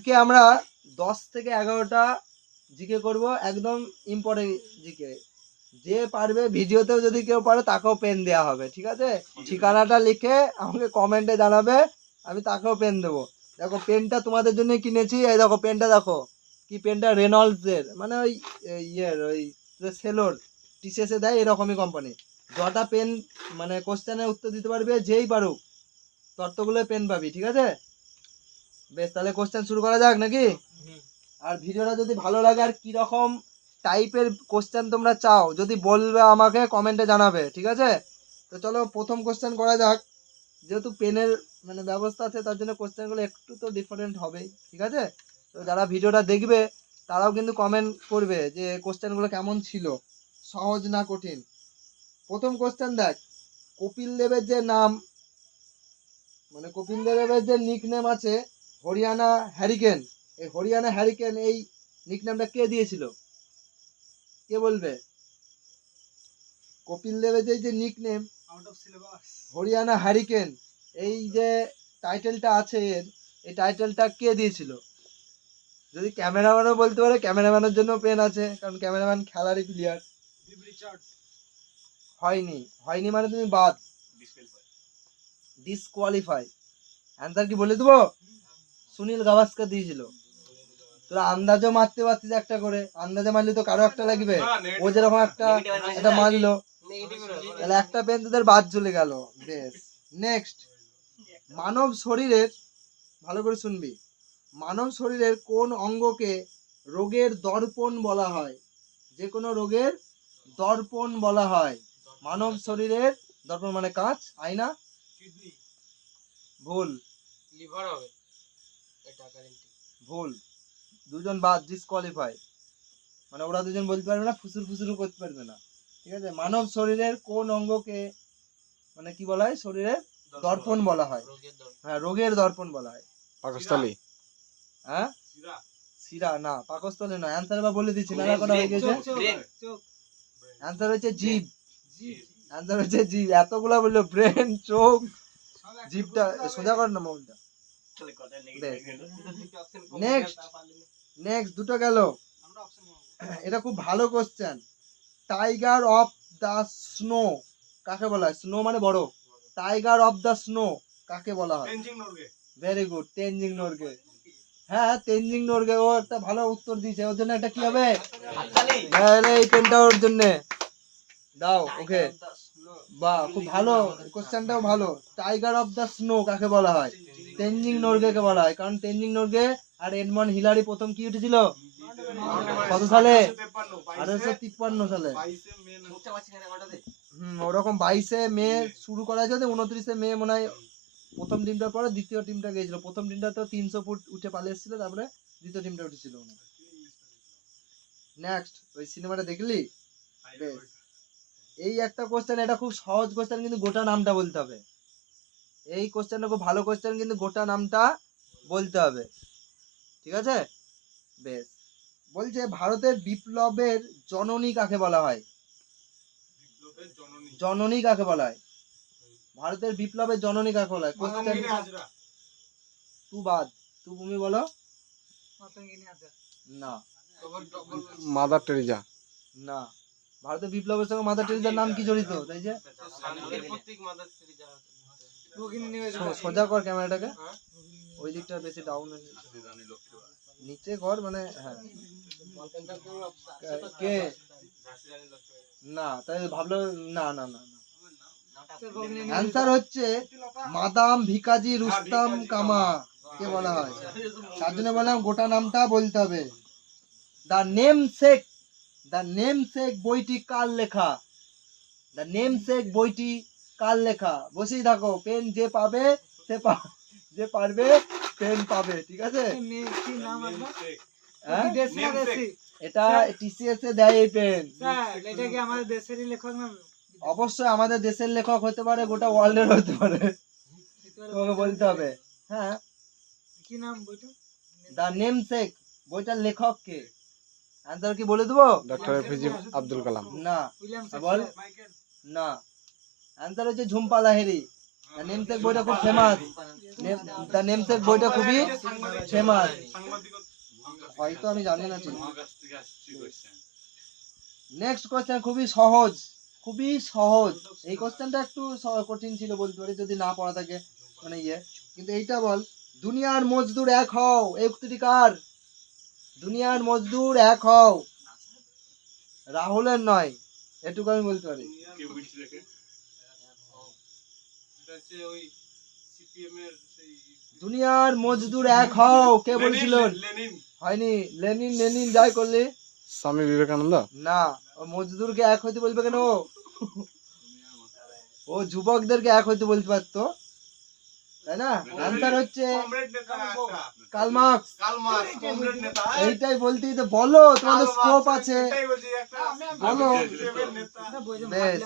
আজকে আমরা দশ থেকে এগারোটা জিকে করব, একদম ইম্পর্টেন্ট জিকে। যে পারবে ভিডিওতেও যদি কেউ পারে, তাকেও পেন দেওয়া হবে, ঠিক আছে? ঠিকানাটা লিখে আমাকে কমেন্টে জানাবে, আমি তাকেও পেন দেবো। দেখো পেনটা তোমাদের জন্য কিনেছি। এই দেখো পেনটা দেখো। কি পেনটা রেনল্ডসের মানে ওই ইয়ের, ওই সেলোর টিসিএসে দেয় এরকমই কোম্পানি যটা পেন মানে কোশ্চেনের উত্তর দিতে পারবে, যেই পারুক তত্ত্বগুলো পেন পাবি, ঠিক আছে? বেশ, তাহলে কোশ্চেন শুরু করা যাক নাকি? আর ভিডিওটা যদি ভালো লাগে আর কীরকম টাইপের কোশ্চেন তোমরা চাও, যদি বলবে আমাকে কমেন্টে জানাবে, ঠিক আছে? তো চলো প্রথম কোশ্চেন করা যাক। যেহেতু পেনের মানে ব্যবস্থা আছে, তার জন্য কোশ্চেনগুলো একটু তো ডিফারেন্ট হবেই, ঠিক আছে? তো যারা ভিডিওটা দেখবে, তারাও কিন্তু কমেন্ট করবে যে কোশ্চেনগুলো কেমন ছিল, সহজ না কঠিন। প্রথম কোশ্চেন দেখ, কপিল দেবের যে নাম মানে কপিল দেবের যে নিক নেম আছে হরিয়ানা হ্যারিকেন এই হরিয়ানা হ্যারিকেন এই নিক নামটা কে দিয়েছিল? কে বলবে? কপিল দেবের যে যে নিক নেম হরিয়ানা হ্যারিকেন এই যে টাইটেলটা আছে এর এই টাইটেলটা কে দিয়েছিল? যদি ক্যামেরাম্যানও বলতে পারে ক্যামেরাম্যানের জন্য পেন আছে কারণ ক্যামেরাম্যান খেলারই প্লেয়ার হয়নি। হয়নি মানে তুমি বাদ। ডিসকোয়ালিফাই অ্যান্সার কি বলে দেবো? সুনীল গাভাস্কার দিয়েছিল। তোরা আন্দাজও মারতে পারছিস একটা করে। আন্দাজে মারলে তো কারও একটা লাগবে। ও যেরকম একটা এটা মারলো। তাহলে একটা পেন তোদের বাদ চলে গেল। বেশ। নেক্সট মানব শরীরের ভালো করে শুনবি। মানব শরীরের কোন অঙ্গকে রোগের দর্পণ বলা হয়? যে কোনো রোগের দর্পণ বলা হয়। মানব শরীরের দর্পণ মানে কাঁচ আয়না। ভুল। লিভার হবে। ভুল। দুজন বাদ ডিসকোয়ালিফাই মানে ওরা দুজন বলতে পারবে না ফুসুর ফুসুরও করতে পারবে না। ঠিক আছে? মানব শরীরের কোন অঙ্গকে মানে কি বলা হয়? শরীরের দর্পণ। বলা হয়। হ্যাঁ রোগের দর্পণ বলা হয়। পাকস্থলী। হ্যাঁ? শিরা। না পাকস্থলে না অ্যান্সার বা বলে দিচ্ছি মেলা করা হয়ে গেছে। অ্যান্সার হচ্ছে জিভ অ্যান্সার হচ্ছে জিভ এতগুলা বলল ব্রেন চোখ জিভটা সোজা কর না মনটা। নেক্সট নেক্সট দুটো গেল। এটা খুব ভালো question tiger of the snow কাকে বলা হয়? স্নো মানে বড়। টাইগার অফ দ্য স্নো কাকে বলা হয়? ভেরি গুড তেনজিং নোরগে হ্যাঁ তেনজিং নোরগে ও একটা ভালো উত্তর দিয়েছে। ওর জন্য একটা কি হবে? তাহলে এই পেনটা ওর জন্য। দাও ওকে বাহ খুব ভালো। কোশ্চেনটাও ভালো। টাইগার অফ দ্য স্নো কাকে বলা হয়? তেনজিং নোরগেকে বলা হয় কারণ তেনজিং নোরগে আর এডমন হিলারি প্রথম কি উঠেছিল? কত সালে? আঠারোশো তিপ্পান্ন সালে। ওরকম বাইশে মে শুরু করা হয়েছে, উনত্রিশে মে মনে হয় প্রথম টিমটার পরে দ্বিতীয় টিমটা গিয়েছিল। প্রথম টিমটা তো তিনশো ফুট উঠে পালিয়ে এসেছিল, তারপরে দ্বিতীয় টিমটা উঠেছিল। নেক্সট ওই সিনেমাটা দেখলি? এই একটা কোশ্চেন এটা খুব সহজ কোশ্চেন কিন্তু গোটা নামটা বলতে হবে। এই কোশ্চেনটা খুব ভালো কোশ্চেন কিন্তু গোটা নামটা বলতে হবে। ঠিক আছে? বেশ। বলছে ভারতের বিপ্লবের জননী কাকে বলা হয়? জননী। কাকে বলা হয়? ভারতের বিপ্লবের জননী কাকে বলা হয়? কোশ্চেন তু বাদ। তু তুমি বলো। না। মাদার টেরিজা না। ভারতের বিপ্লবের সঙ্গে মাদার টেরিজার নাম কি জড়িত? তাই যে? সোজা কর ক্যামেরাটাকে। ওই দিকটা বেশি ডাউন নিচে কর মানে হ্যাঁ। কে? না তাই ভাবলো না না না অ্যান্সার হচ্ছে মাদাম ভিকাজি রুস্তাম কামা কে বলা হয়? তার জন্য বললাম গোটা নামটা বলতে হবে। The namesake the namesake বইটি কার লেখা? দ্য নেম সেক বইটি কার লেখা। বসেই থাকো পেন যে পাবে সে যে পারবে পেন পাবে ঠিক আছে? হ্যাঁ? এটা টিসিএস এ দেয় এই পেন অবশ্যই আমাদের দেশের লেখক হতে পারে গোটা ওয়ার্ল্ডের হতে পারে। তোমাকে বলতে হবে। হ্যাঁ? দ্য নেম সেক বইটার লেখক কে? অ্যান্সার কি বলে দেবো? ডক্টর এপিজে আব্দুল কালাম না। বল? না। অ্যান্সার হচ্ছে ঝুম্পা লাহিরি নেমসেক বইটা খুব ফেমাস দ্য নেমসেক বইটা খুবই ফেমাস হয়তো আমি জানি না ঠিক। নেক্সট কোশ্চেন খুবই সহজ খুবই সহজ। এই কোশ্চেনটা একটু কঠিন ছিল বলতে পারি, যদি না পড়া থাকে মানে ইয়ে। কিন্তু এইটা বল, দুনিয়ার মজদুর এক হও। এই উক্তিটি কার? দুনিয়ার মজদুর এক হও। রাহুলের নয়। এটুকু আমি বলতে পারি। দুনিয়ার মজদুর এক হও কে বলছিল? হয়নি লেনিন লেনিন যাই করলি। স্বামী বিবেকানন্দ? না ও মজদুরকে এক হইতে বলবে কেন? ও? ও যুবকদেরকে এক হইতে বলতে পারতো। তাই না? অ্যান্সার হচ্ছে কালমার্কস এইটাই বলতেই তো বলো তোমাদের স্কোপ আছে। বলো। বেশ।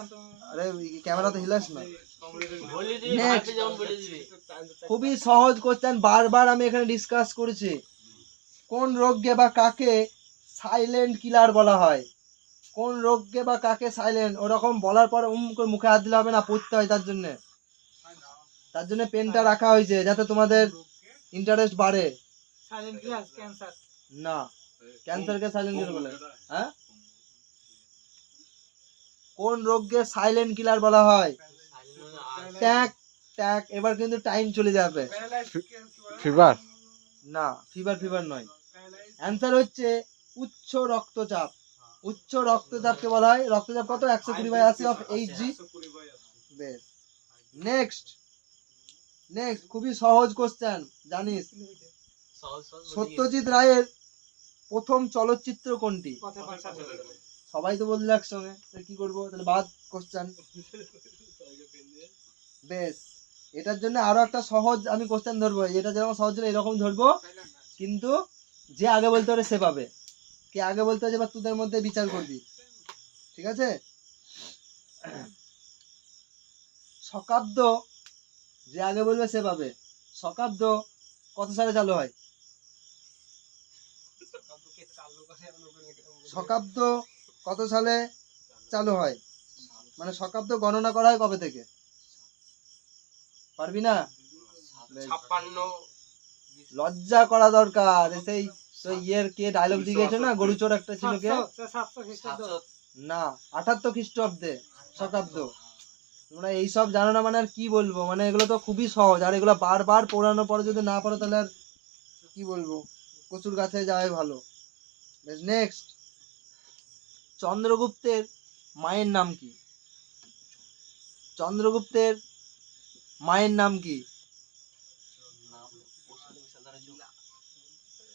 আরে ক্যামেরা তো হিলাস না। খুবই সহজ কোশ্চেন বারবার আমি এখানে ডিসকাস করেছি। কোন রোগকে বা কাকে সাইলেন্ট কিলার বলা হয়? কোন রোগকে বা কাকে সাইলেন্ট ওরকম বলার পর উম করে মুখে হাত দিলে হবে না পড়তে হয় তার জন্য। তার জন্য পেনটা রাখা হয়েছে যাতে তোমাদের ইন্টারেস্ট বাড়ে। না ক্যান্সারকে সাইলেন্ট কিলার বলে। হ্যাঁ? কোন রোগকে সাইলেন্ট কিলার বলা হয়? ট্যাক ট্যাক এবার কিন্তু টাইম চলে যাবে। ফিভার না ফিভার ফিভার নয়। অ্যান্সার হচ্ছে উচ্চ রক্তচাপ। উচ্চ রক্তচাপকে বলা হয় রক্তচাপ কত? একশো কুড়ি বাই আশি অফ এইট জি বেশ। নেক্সট নেক্সট খুবই সহজ কোশ্চেন জানিস? সহজ সহজ সত্যজিৎ রায়ের প্রথম চলচ্চিত্র কোনটি? সবাই তো বলল একসঙ্গে তো কি করব? তাহলে বাদ কোশ্চেন বেশ। এটার জন্য আরও একটা সহজ আমি কোশ্চেন ধরবো। এটা যেরকম সহজ ছিল এরকম ধরবো। কিন্তু যে আগে বলতে পারে সে পাবে। কে আগে বলতে পারে এবার তোদের মধ্যে বিচার করবি। ঠিক আছে? শকাব্দ যে আগে বলবে সে পাবে। শকাব্দ কত সালে চালু হয়? শকাব্দ কত সালে চালু হয়? মানে শকাব্দ গণনা করা হয় কবে থেকে? পারবি না? ছাপ্পান্ন। লজ্জা করা দরকার। সেই ইয়ের কে ডায়লগ দিয়ে গেছে না? গরুচোর একটা ছিল কে? না আঠাত্তর খ্রিস্টাব্দে শতাব্দ। তোমরা এইসব জানো না মানে আর কি বলব? মানে এগুলো তো খুবই সহজ। আর এগুলো বারবার পড়ানোর পরে যদি না পড়ো তাহলে আর কি বলব? কচুর গাছে যাওয়াই ভালো। বেশ নেক্সট চন্দ্রগুপ্তের মায়ের নাম কি? চন্দ্রগুপ্তের মায়ের নাম কি?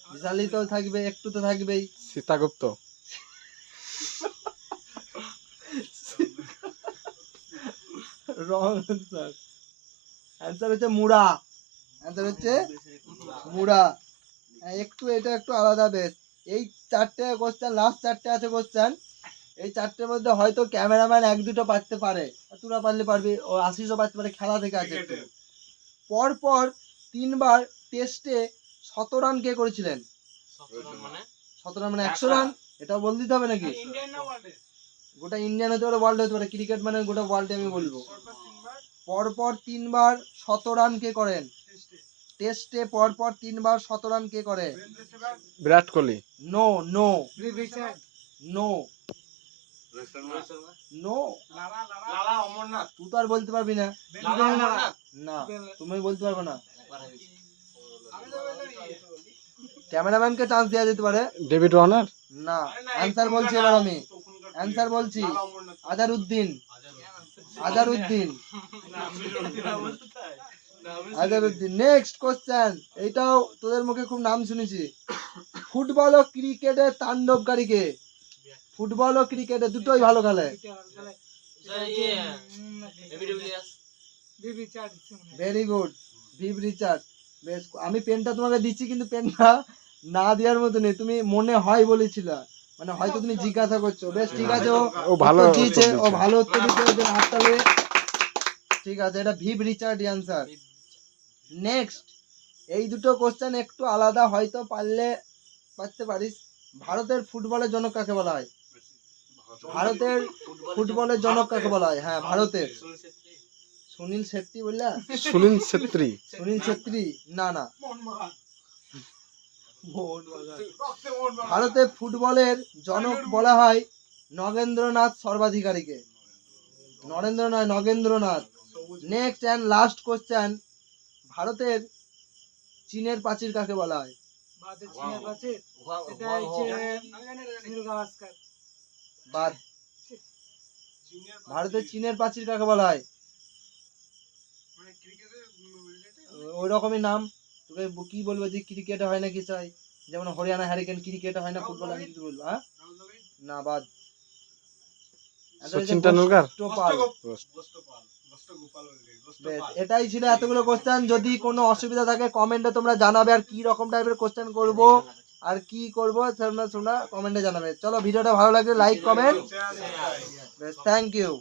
বিশালি তো থাকবে একটু তো থাকবেই। সীতাগুপ্ত। রং অ্যান্সার অ্যান্সার হচ্ছে মুড়া। অ্যান্সার হচ্ছে মুড়া। হ্যাঁ, একটু এটা একটু আলাদা বেশ। এই চারটে কোশ্চেন লাস্ট চারটে আছে কোশ্চেন এই চারটের মধ্যে হয়তো ক্যামেরাম্যান এক দুটো পারতে পারে। তোরা পারলে পারবি ও আশিসও পারতে পারে খেলা থেকে আছে। একটু পর পর তিনবার টেস্টে শত রান কে করেছিলেন? মানে? শত রান মানে একশো রান? এটাও বল দিতে হবে নাকি? গোটা ইন্ডিয়ান হতে পারে ওয়ার্ল্ড হতে পারে ক্রিকেট মানে গোটা ওয়ার্ল্ডে আমি বলব। পরপর তিনবার শত রান কে করেন? টেস্টে। পরপর তিনবার শত রান কে করে? Virat Kohli. No no no no. তুই তো আর বলতে পারবি না। না তুমি বলতে পারবে না। ক্যামেরাম্যানকে চান্স দেওয়া যেতে পারে। ডেভিড ওয়ার্নার না অ্যান্সার বলছি এবার আমি। অ্যান্সার বলছি। আজার উদ্দিন আজার উদ্দিন আজার উদ্দিন নেক্সট কোশ্চেন এইটাও তোদের মুখে খুব নাম শুনেছি। ফুটবল ও ক্রিকেটে তাণ্ডবকারীকে ফুটবল ও ক্রিকেটে দুটোই ভালো খেলে। ভেরি গুড ভিভ রিচার্ড বেশ আমি পেনটা তোমাকে দিচ্ছি কিন্তু পেনটা না দেওয়ার মতো নেই। তুমি মনে হয় বলেছিল। মানে হয়তো তুমি জিজ্ঞাসা করছ। বেশ ঠিক আছে ও ভালো দিয়েছে ও ভালো উত্তর ওদের হাততালি ঠিক আছে এটা ভিভ রিচার্ড অ্যান্সার নেক্সট এই দুটো কোশ্চেন একটু আলাদা হয়তো পারলে পারতে পারিস। ভারতের ফুটবলের জনক কাকে বলা হয়? ভারতের ফুটবলের জনক কাকে বলা হয়? হ্যাঁ ভারতের। সুনীল ছেত্রী বললা? সুনীল ছেত্রী। সুনীল ছেত্রী? না না। মোহনবাগান। ভারতে ফুটবলের জনক বলা হয় নগেন্দ্রনাথ সর্বাধিকারীকে। নরেন্দ্র নয় Nagendranath. Next and last question ভারতের চীনের প্রাচীর কাকে বলা হয়? ভারতের চীনের কাছে বাদ। ভারতের চীনের প্রাচীর কাকে বলা হয়? ওই রকমই নাম। তোকে কি বলব যে ক্রিকেটে হয় না কি চাই? যেমন হরিয়ানা হ্যারিকেন ক্রিকেটে হয় না ফুটবল আমি কি বলব হ্যাঁ? না বাদ। সচিন এটাই ছিল এতগুলো কোশ্চেন যদি কোনো অসুবিধা থাকে কমেন্টে তোমরা জানাবে আর কি রকম টাইপের কোশ্চেন করব। আর কি করব? তোমরা তোমরা কমেন্টে জানাবে। চলো ভিডিওটা ভালো লাগলে লাইক কমেন্ট থ্যাংক ইউ